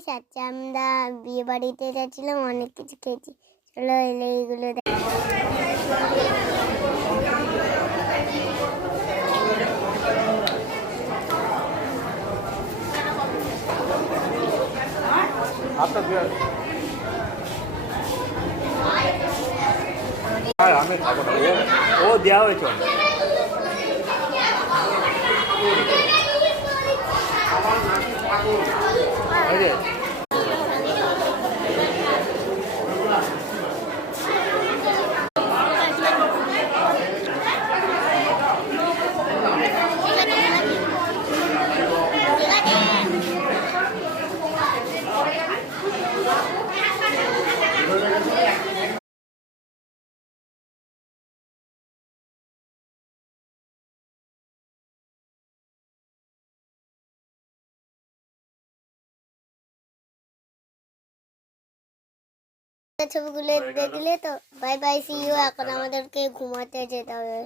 Guys, আজকে আমরা বিয়ে বাড়িতে যাচ্ছিলাম, অনেক কিছু খেয়েছি। চলো এলে এইগুলো আমি খাবো না, ও দেওয়া হয়েছে। ছবিগুলো দেখলে তো বাই বাই, সি ইউ। এখন আমাদেরকে ঘুমাতে যেতে হবে।